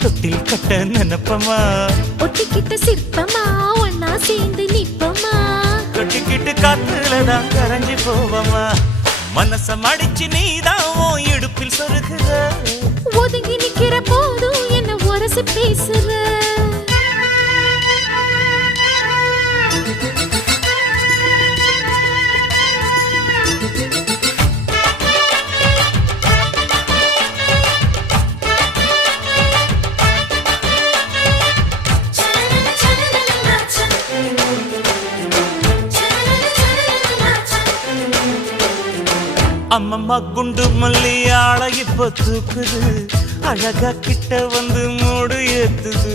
தொட்டில் கட்ட நினைப்பமா ஒட்டிக்கிட்ட சிற்பமா ஒன்னா சேர்ந்து நிப்பமா தொட்டிக்கிட்டு காத்துலதான் கரைஞ்சி போவமா மனச மடிச்சு நீதான் உன் இடுப்பில் சொருகுற ஒதுங்கி நிக்கிற போதும் என்ன உரசி பேசுற அம்மம்மா குண்டு மல்லி ஆள இப்ப தூக்குது அழகா கிட்ட வந்து மூடு ஏத்துது